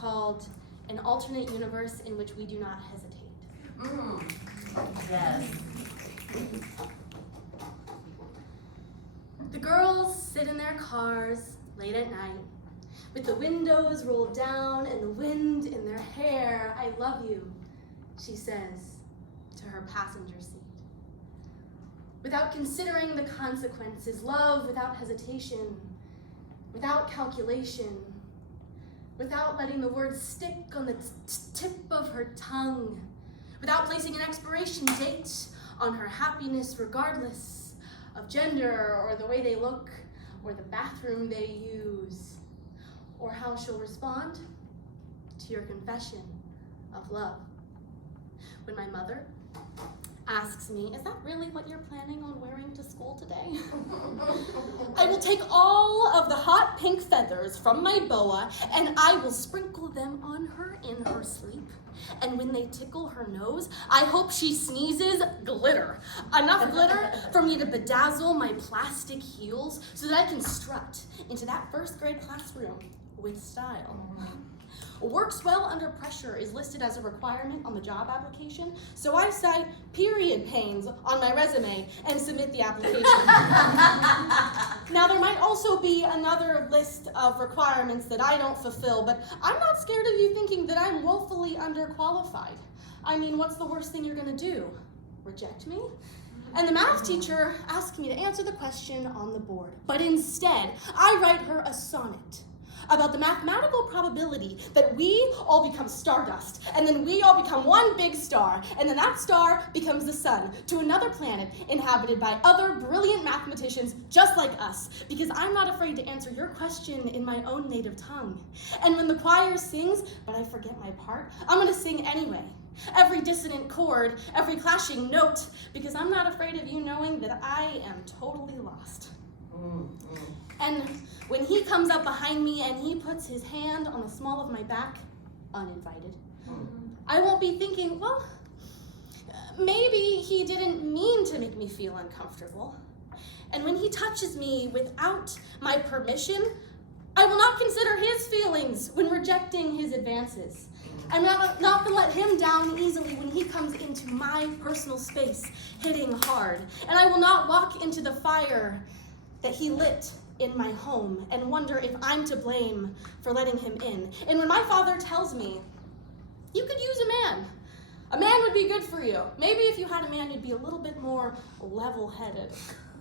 called An Alternate Universe in Which We Do Not Hesitate. Yes. The girls sit in their cars late at night, with the windows rolled down and the wind in their hair. I love you, she says to her passenger seat. Without considering the consequences, love without hesitation, without calculation, without letting the words stick on the tip of her tongue, without placing an expiration date on her happiness regardless of gender or the way they look or the bathroom they use or how she'll respond to your confession of love. When my mother asks me, is that really what you're planning on wearing to school today? I will take all of the hot pink feathers from my boa and I will sprinkle them on her in her sleep. And when they tickle her nose, I hope she sneezes glitter. Enough glitter for me to bedazzle my plastic heels so that I can strut into that first grade classroom with style. Works well under pressure is listed as a requirement on the job application, so I cite period pains on my resume and submit the application. Now, there might also be another list of requirements that I don't fulfill, but I'm not scared of you thinking that I'm woefully underqualified. I mean, what's the worst thing you're gonna do? Reject me? And the math teacher asked me to answer the question on the board, but instead, I write her a sonnet about the mathematical probability that we all become stardust, and then we all become one big star, and then that star becomes the sun to another planet inhabited by other brilliant mathematicians just like us, because I'm not afraid to answer your question in my own native tongue. And when the choir sings, but I forget my part, I'm gonna sing anyway. Every dissonant chord, every clashing note, because I'm not afraid of you knowing that I am totally lost. And when he comes up behind me and he puts his hand on the small of my back, uninvited, I won't be thinking, well, maybe he didn't mean to make me feel uncomfortable. And when he touches me without my permission, I will not consider his feelings when rejecting his advances. I'm not gonna let him down easily when he comes into my personal space, hitting hard. And I will not walk into the fire that he lit in my home and wonder if I'm to blame for letting him in. And when my father tells me, you could use a man. A man would be good for you. Maybe if you had a man, you'd be a little bit more level-headed.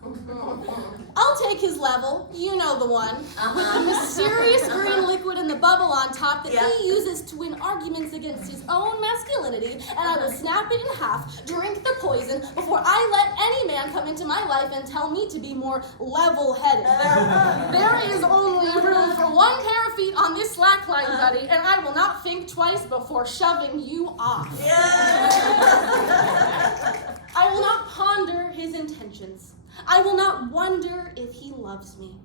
I'll take his level, you know the one, with the mysterious green liquid and the bubble on top that he uses to win arguments against his own masculinity, and I will snap it in half, drink the poison, before I let any man come into my life and tell me to be more level-headed. There is only room for one pair of feet on this slackline, buddy, and I will not think twice before shoving you off. I will not ponder his intentions. I will not wonder if he loves me.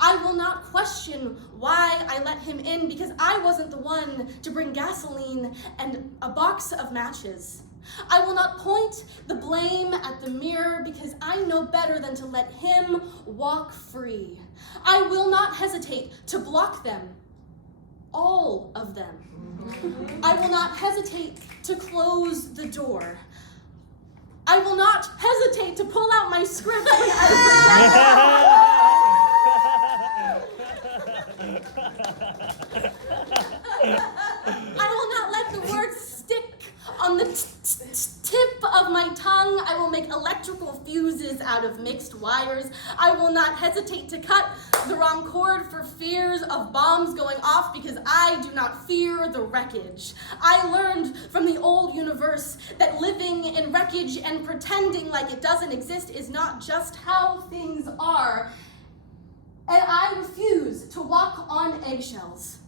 I will not question why I let him in because I wasn't the one to bring gasoline and a box of matches. I will not point the blame at the mirror because I know better than to let him walk free. I will not hesitate to block them, all of them. I will not hesitate to close the door. I will not hesitate to pull out my script when I I will not let the words stick on the tip of my tongue. I will make electrical fuses out of mixed wires. I will not hesitate to cut the wrong cord for fears of bombs going off because I do not fear the wreckage. I learned from the old universe that living in wreckage and pretending like it doesn't exist is not just how things are. And I refuse to walk on eggshells.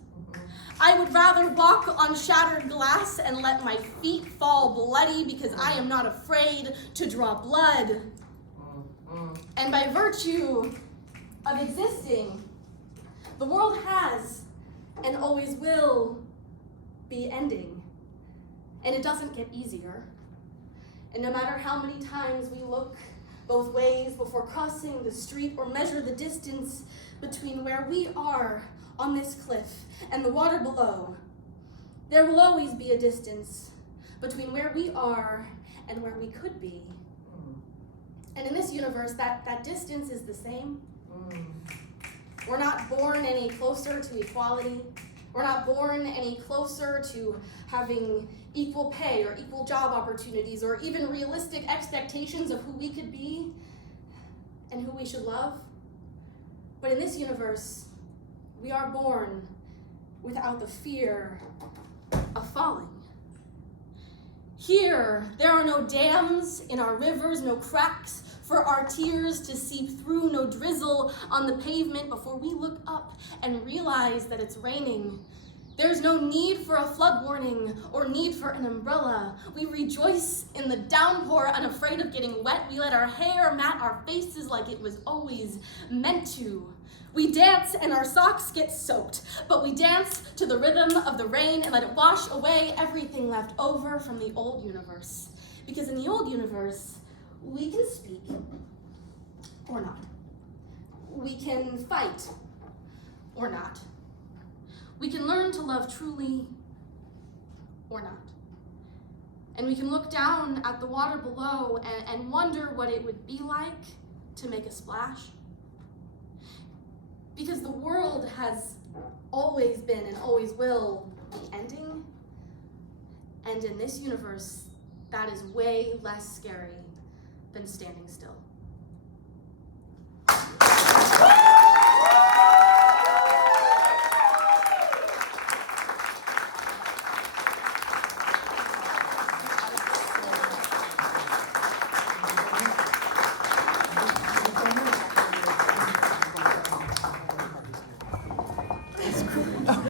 I would rather walk on shattered glass and let my feet fall bloody because I am not afraid to draw blood. And by virtue of existing, the world has and always will be ending. And it doesn't get easier. And no matter how many times we look both ways before crossing the street or measure the distance between where we are on this cliff and the water below, There will always be a distance between where we are and where we could be. And in this universe, that distance is the same. We're not born any closer to equality. We're not born any closer to having equal pay or equal job opportunities or even realistic expectations of who we could be and who we should love. But in this universe, we are born without the fear of falling. Here, there are no dams in our rivers, no cracks for our tears to seep through, no drizzle on the pavement before we look up and realize that it's raining. There's no need for a flood warning or need for an umbrella. We rejoice in the downpour, unafraid of getting wet. We let our hair mat our faces like it was always meant to. We dance and our socks get soaked, but we dance to the rhythm of the rain and let it wash away everything left over from the old universe. Because in the old universe, we can speak or not. We can fight or not. We can learn to love truly or not. And we can look down at the water below and wonder what it would be like to make a splash. Because the world has always been and always will be ending. And in this universe, that is way less scary than standing still.